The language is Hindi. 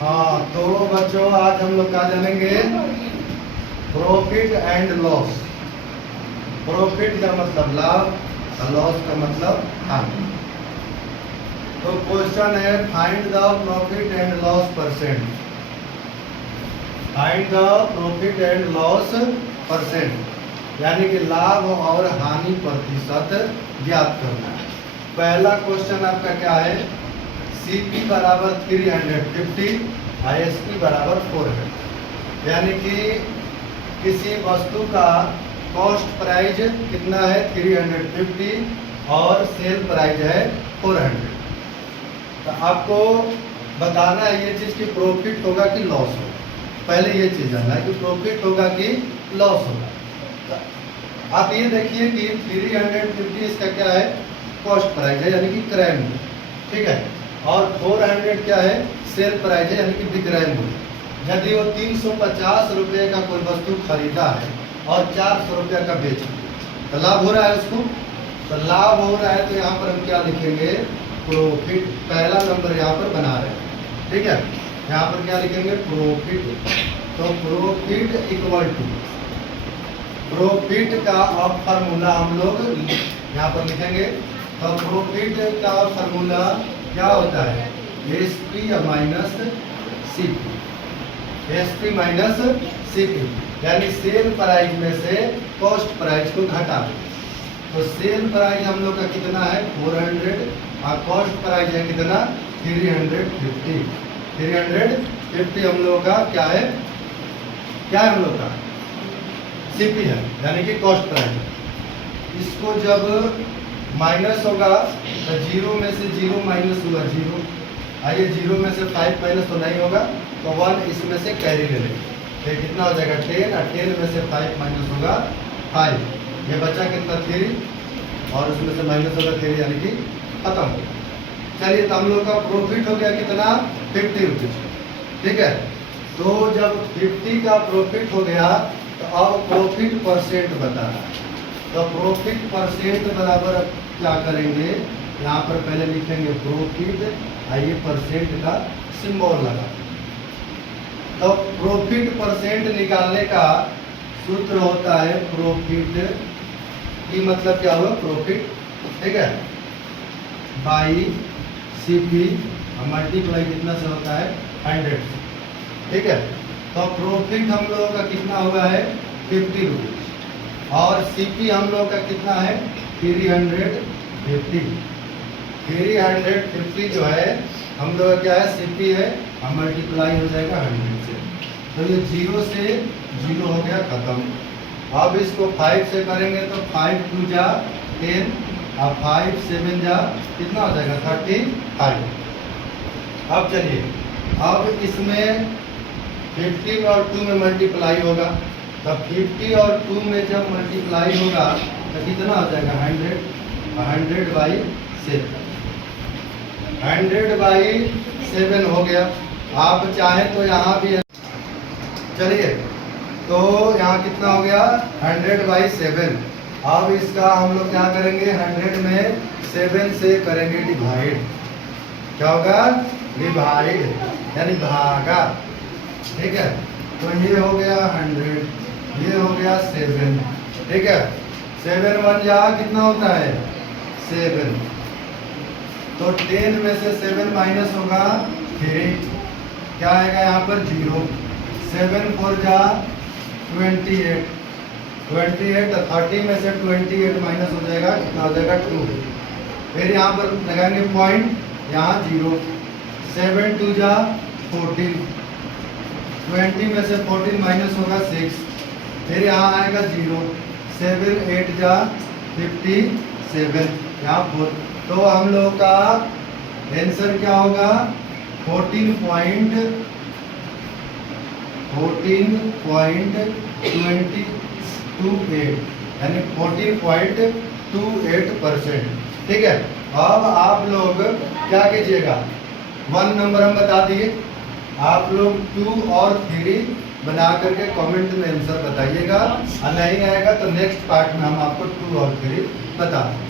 हाँ, तो बच्चों आज हम लोग क्या जानेंगे? Profit and loss. प्रॉफिट का मतलब लाभ और लॉस का मतलब हानि। तो क्वेश्चन है find the profit and loss percent. Find the profit and loss percent यानी कि लाभ और हानि प्रतिशत ज्ञात करना है। पहला क्वेश्चन आपका क्या है? CP बराबर 350, ISP बराबर 400, यानी कि किसी वस्तु का कॉस्ट प्राइस कितना है 350 और सेल प्राइस है 400। तो आपको बताना है ये चीज़ कि प्रॉफिट होगा कि लॉस होगा। पहले ये चीज़ जानना है कि प्रॉफिट होगा कि लॉस होगा। तो आप ये देखिए कि 350 इसका क्या है? कॉस्ट प्राइस है यानी कि क्रय मूल्य, ठीक है। और 400 क्या है? सेल प्राइस है यानी कि विक्रय मूल्य। यदि वो 350 रुपये का कोई वस्तु खरीदा है और 400 रुपये का बेच दिया तो लाभ हो रहा है उसको। तो लाभ हो रहा है तो यहाँ पर हम क्या लिखेंगे? प्रॉफिट। पहला नंबर यहाँ पर बना रहे हैं, ठीक है। यहाँ पर क्या लिखेंगे? प्रॉफिट। तो प्रॉफिट इक्वल टू प्रॉफिट का अब फार्मूला हम लोग यहाँ पर लिखेंगे। तो प्रॉफिट का फार्मूला क्या होता है? SP minus CP। SP minus CP यानी सेल प्राइस में से कॉस्ट प्राइस को घटा दें। तो सेल प्राइस हम लोग का कितना है? 400 और कॉस्ट प्राइस है कितना? 350। 350 हम लोग का क्या है? क्या है हम लोग का? CP है यानी कि कॉस्ट प्राइस। इसको जब माइनस होगा तो 0 में से 0 माइनस हुआ 0। आइए 0 में से 5 माइनस तो नहीं होगा, तो 1 इसमें से कैरी ले लेंगे। तो कितना हो जाएगा? 10 और 10 में से 5 माइनस होगा 5। ये बचा कितना? 3 और उसमें से माइनस होगा 3 यानी कि खत्म हो गया। चलिए तो हम लोग का प्रॉफिट हो गया कितना? 50 रुपीज, ठीक है। तो जब 50 का प्रॉफिट हो गया तो अब प्रॉफिट परसेंट बता रहा है। तो प्रॉफिट परसेंट बराबर क्या करेंगे? यहाँ पर पहले लिखेंगे प्रॉफिट, आइए परसेंट का सिंबल लगा। तो प्रॉफिट परसेंट निकालने का सूत्र होता है प्रॉफिट की मतलब क्या हुआ? प्रॉफिट, ठीक है, बाई CP मल्टीप्लाई कितना से होता है? 100 से, ठीक है। तो प्रॉफिट हम लोगों का कितना हुआ है? 50 रुपीज और CP हम लोग का कितना है? 350। 350 जो है हम लोग का क्या है? CP है और मल्टीप्लाई हो जाएगा 100 से। तो ये 0 से 0 हो गया, खत्म। अब इसको 5 से करेंगे तो 5 2 जा 10 और 5 7 जा कितना हो जाएगा? 35। अब चलिए, अब इसमें 50 और 2 में मल्टीप्लाई होगा। तब 50 और 2 में जब मल्टीप्लाई होगा तो कितना हो जाएगा? 100। 100 बाई 7, 100 बाई 7 हो गया। आप चाहे तो यहाँ भी, चलिए तो यहाँ कितना हो गया? 100 बाई 7। अब इसका हम लोग क्या करेंगे? 100 में 7 से करेंगे डिवाइड। क्या होगा? डिवाइड यानी भागा, ठीक है। तो ये हो गया 100, ये हो गया 7, ठीक है। 7 1 जा कितना होता है? 7। तो 10 में से 7 माइनस होगा 3, क्या आएगा यहाँ पर? 0। 7 4 जा 28, 28 और 30 में से 28 माइनस हो जाएगा, कितना हो जाएगा? 2। फिर यहाँ पर लगाएंगे पॉइंट, यहाँ 0। 7 2 जा 14, 20 में से 14 माइनस होगा 6, फिर यहाँ आएगा 0। 7 8 जा 57, यहाँ 4। तो हम लोग का आंसर क्या होगा? 14.28 यानी 14.28%, ठीक है। अब आप लोग क्या कीजिएगा? 1 नंबर हम बता दिए, आप लोग 2 और 3 बना करके कमेंट में आंसर बताइएगा, और नहीं आएगा तो नेक्स्ट पार्ट में हम आपको 2 और 3 बता देंगे।